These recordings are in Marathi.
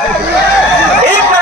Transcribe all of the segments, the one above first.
एक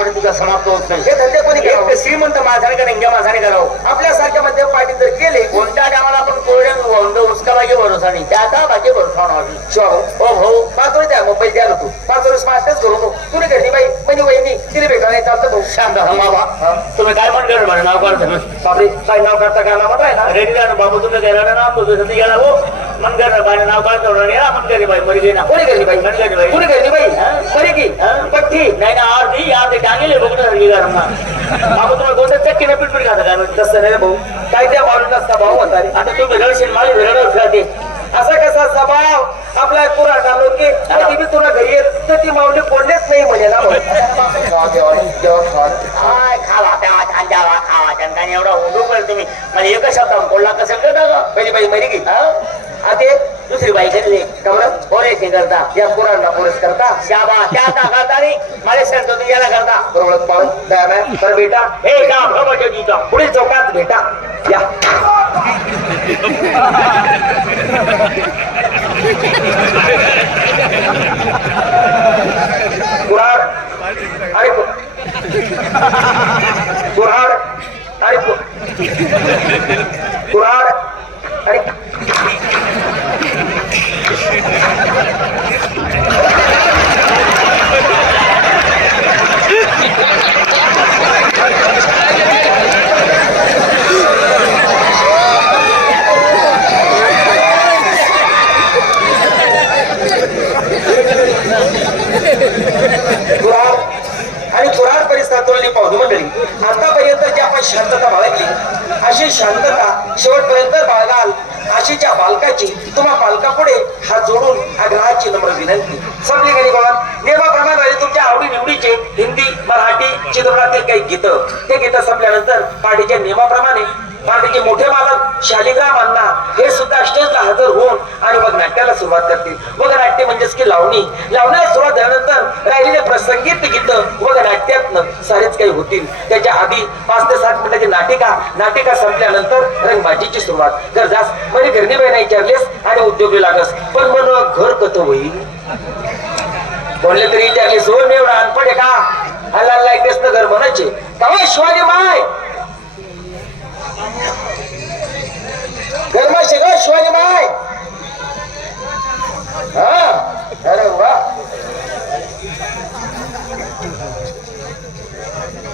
पडून तुझा समाप्त होत नाही हे धंदे कोणी करावं? तर श्रीमंत माणसाने का रंग्या माणसाने करावं. आपल्यासारख्या मध्यम पार्टी जर केले कोणत्या टायमाला आपण कोरडे वंद उसका बाकी भरोसा नाही? त्या आता बाकी भरोसा नाही. हो भाऊ. पाच द्या मोबाईल द्या नको पाच वर्ष मास्टर्स करू नको तुला घरी बाई? म्हणजे वहिनी. तिने भेटा नाही चालतं भाऊ. शांत राहा बाबा तुम्ही काय म्हणणार मला नाव काढतो बापरे काय नाव करता काय नाव म्हटलंय ना? रेडी ना बाबू. तुमचं गेला ना तुझं सती गेला. हो. मन कर बाई नाव काढतो ना मन करी बाई मरी ना कोणी घरी बाई? मन करी बाई? कोणी घरी बाई? बघून सारखी घरा बाबू तुम्हाला कोणत्या चक्कीने पिटपीट खाता काय माहिती? तसं नाही भाऊ काय त्या माणूस नसता भाऊ होता. आता असा कसा स्वभाव? आपला पुरा टाकलो की कधी बी तुला घरी येत तर ती माऊली कोणलेच नाही म्हणे ना काय खावा प्यावा छान द्यावा खावा एवढा उभं पडेल तुम्ही. मला एकच शब्द बोलला कसं कळतं बाई मरी की हा? आते दुसरी बाई कधी कमरं करता या पुराणला पुरस करता शाबा त्या करता आणि मला सांगतो तुम्ही याला करता. बरोबर पाहून दया तर बेटा हे का भ्रमच्या तिथं पुढील चौकात भेटा या. कुऱ्हाड आणि कु- कुऱ्हाड आणि विनंती गेली कोण नियमाप्रमाणे तुमच्या आवडी निवडीचे हिंदी मराठी चित्रपटातील काही गीतं. ते गीतं संपल्यानंतर पार्टीच्या नियमाप्रमाणे पार्टीचे मोठे मालक शालिग्राम अण्णा हे सुद्धा स्टेजला हजर होऊन आणि मग नाट्याला सुरुवात करतील. मग नाट्य म्हणजेच की लावणी. लावण्याला सुरुवात झाल्यानंतर राहिलेले प्रसंगीत गीत मग नाट्यात सारेच काही होतील. त्याच्या आधी पाच ते सात मिनिटाची नाटिका. नाटिका संपल्यानंतर रंगबाजीची सुरुवात. गरजास म्हणजे घरणी बाई विचारलेस आणि उद्योगी लागस. पण मन घर कथं होईल? कोणले तरी विचारले सोय मी एवढा अनपड आहे का? हल्ला लायकेस ना घर म्हणायचे. का शिवाजी माय? गरमा शिगा शिवाजी माय हा अरे वा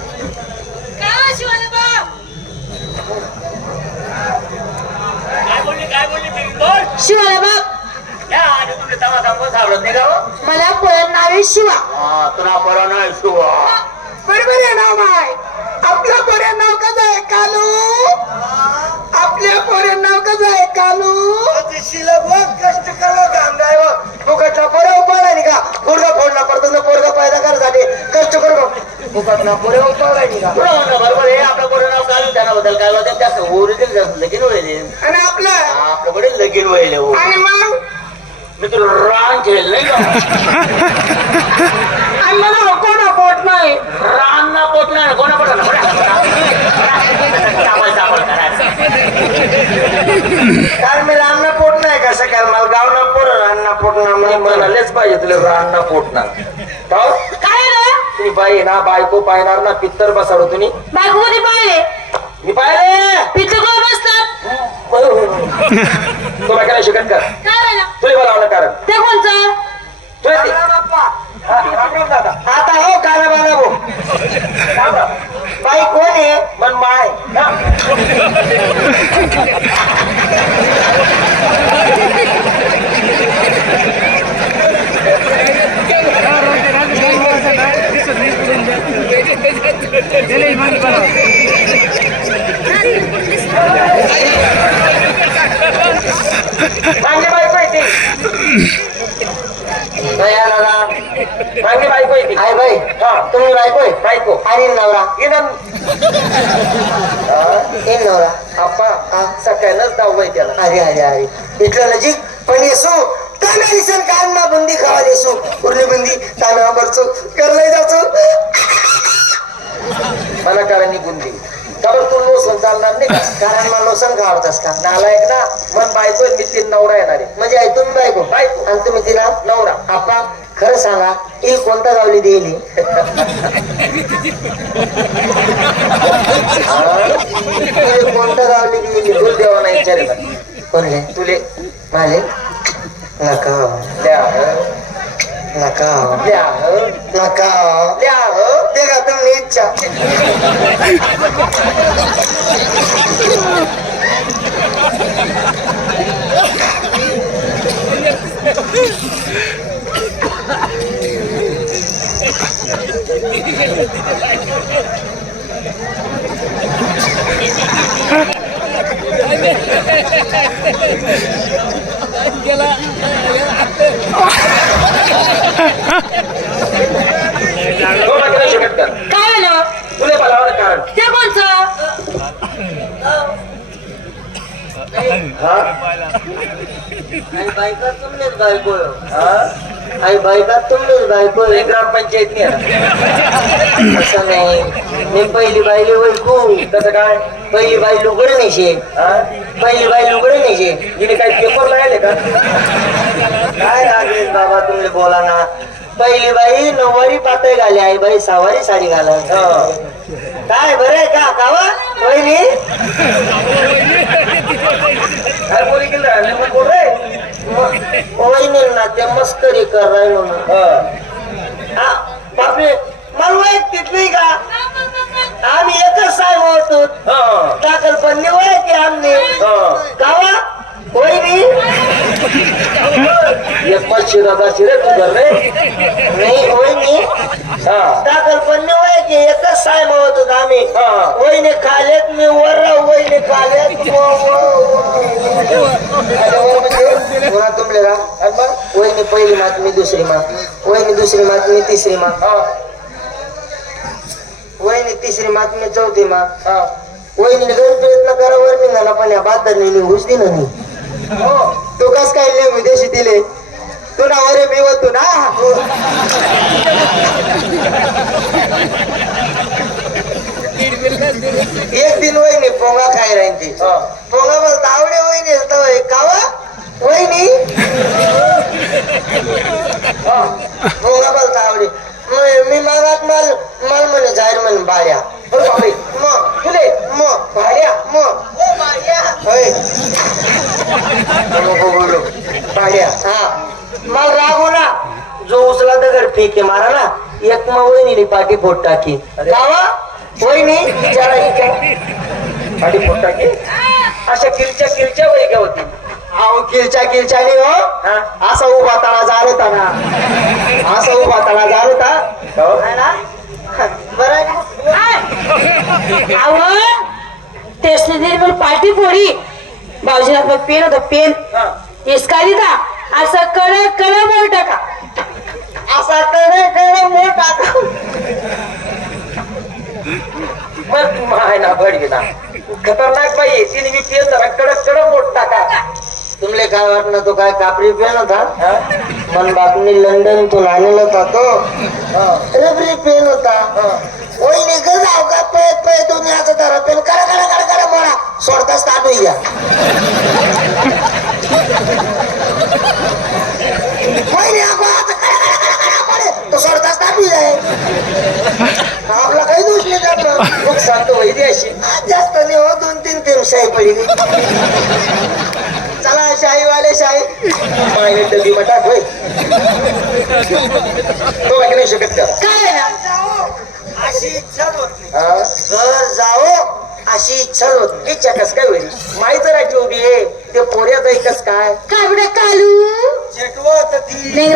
काय शिवाला बाप काय बोलली काय बोलली मी बोल शिवाला बाप या आणि तुमच्या तमा थांबून सावडत नाही का हो? मला पोळ्या नावे शिवा हा, तुला बरं नाही शिवा. बरोबर आहे नाव माय? आपल्या पोरे नाव कसं आहे कालू? आपल्या पोरे नाव कसं आहे कालू? कष्ट करा गांधाय फुकटला पोरे उपाय का पोरगा फोडला पडतो ना पोरगा पैदा करासाठी कष्ट करू फुकटला पोरे उपाय का तुला म्हणलं बरोबर आहे. आपलं कोणी नाव काढून त्यांना बद्दल काय होतं त्यात ओरिजिनल लगीन व्हायले आणि आपलं? आपल्याकडे लगीन व्हायले हो. आणि मग? मी तुला रान खेळ नाही का? आणि मला कोणा पोट नाही. रान ना पोट नाही कोणा पोट काल मी रान्ना पोट नाही कसं काय? मला गावना पोर रान्ना पोट ना म्हणजे म्हणालेच पाहिजे तुला रान्ना पोट ना हो? काय रे? तुम्ही बाई ना बायको पाहणार ना पित्तर बसाडो तुम्ही. बायको मध्ये पाहिले? मी पाहिले. पितृ गोळ बसतात तुला काय शिकत कर काय तुला बोलावलं कारण. ते कोणचं? तुला ते- हा, राम राम दादा आता हो काना बाना भाऊ राम राम बाई कोण आहे? मन माय. हा. मागे बायको आहे ती दया दादा मागे बायको आहे ती. आई बाई. हा. तुम्ही बायको आहे? बायको. आणि नवरा? हे. आप्पा. दहावं त्याला. अरे अरे अरे. इथलं नजीक पण येसो ताना दिसन कानमा बुंदी खावा देसो उरली बुंदी ताना बरचो करलंय जाचो. मला कारण बुंदी. नो चालणार नाही का? कारण मला लोसन खावडतास का? नालायक ना मग बायको मी तीन नवरा येणार आहे. म्हणजे आई तुम्ही बायको. बायको. आणि तुम्ही तिला नवरा. आपा खरं सांगा ही कोणता गावली देईल? ही? कोणता गावली देईल? तुला देवा नाही विचारे कोणले तुले. माले नका द्या नका द्या नका द्या ते का तुम्ही इच्छा कोणा केलं शकत का काय झालं तुले बोलावलं कारण ते कोणचं हा आई बायका तुमनेच बायको. हा? आई बायका तुमनेच बायको एक ग्रामपंचायत नाही. असं नाही. मी पहिली बाईली वैकू कसं काय? पहिली बाई लुगडे नेशे. हा? पहिली बाई लुगडे नेशे. हिने काय पेपर लायले का? काय लागेल बाबा तुम्ही बोला ना. पहिली बाई नऊवारी पातळ घाली आई बाई सहावारी साडी घाला. हा. काय बरं का? कावा? वहिनी? काय बोली गेलं नाही मग बोल रे वहिनी ना ते मस्करी कर राहिलो ना बापरे मला वैयक तिथली का? आम्ही एकच साहेब होतो हा. दाखल पण निवड की आम्ही हा. वहिनी एक रे नाही? वहिनी हा. पण एकच साहेब होतो आम्ही. हा. वहिनी खालेत मी वर वहिनी खालेत व- व- व. अरे वर का आणि मग वहिनी पहिली मात मी दुसरी मात वहिनी दुसरी मात मी तिसरी मात. वहिनी तिसरी मात मी चौथी मात हा. वहिनीने गण प्रयत्न करा वर निघाला पण या बादरने निघूच दिलं नाही हो. तू कस काय लिहू देशी दिले तू ना वरे मी तू ना एक दिन वहिनी पोंगा खाय राहिली हा. पोंगा बोलता आवडे वहिनी कावा वहिनी? हा. पोंगा बोलता आवडे मी- मी मागात माल माल म्हणे जाहीर म्हणे बाया बरं बापरे. मग तुले मग भाड्या मग होय. नको बोलू भाड्या हा. मला रागो ना. जो उचला दगड फेके मारा ना एक मग वहिनी पाठी फोट टाकी. गावा वहिनी विचारा विचारा आणि मोठा की अशा किरच्या किरच्या वय का होती अहो किरच्या किरच्याने हो. हा. असा उभा तळा जात होता ना. असा उभा तळा जात होता हो? है ना? बरं? आवड टेस्टने दिली पण पार्टी पोरी. भाऊजीला आपलं पेन होतं पेन. हा. इसका दिला असं कळ कळ मोड टाका. असा कडे कडे मोठा मग माय ना बड ना खतरनाक बाई. तिने मी पेन जरा कडक कडक मोठ टाका. तुमले काय वाटलं तो काय कापरी पेन होता? हा? पण बापनी लंडन तून आणलेला होता तो. रबरी पेन होता. वहिनी का? जाऊ का पळत पळत तुम्ही असं धरा पेन करा करा करा करा म्हणा सोडता स्टार्ट होई घ्या वहिनी अगो असं करा करा करा करा पडे तो सोडता स्टार्ट होई जाय आपला काही दोष नाही त्यातलं खूप शांत वैदी अशी जास्त नाही हो शाही पडली चला शाही वाले शाही मायने डबी मटाक होय. तो बाकी नाही शकत का? काय? आहे ना अशी इच्छा होत नाही. हा? घर जाओ अशी इच्छा होत नाही. इच्छा कस काय होईल? माई जरा उभी आहे. ते पोऱ्यात कस काय? काय बेटा कालू? चेटवत ती.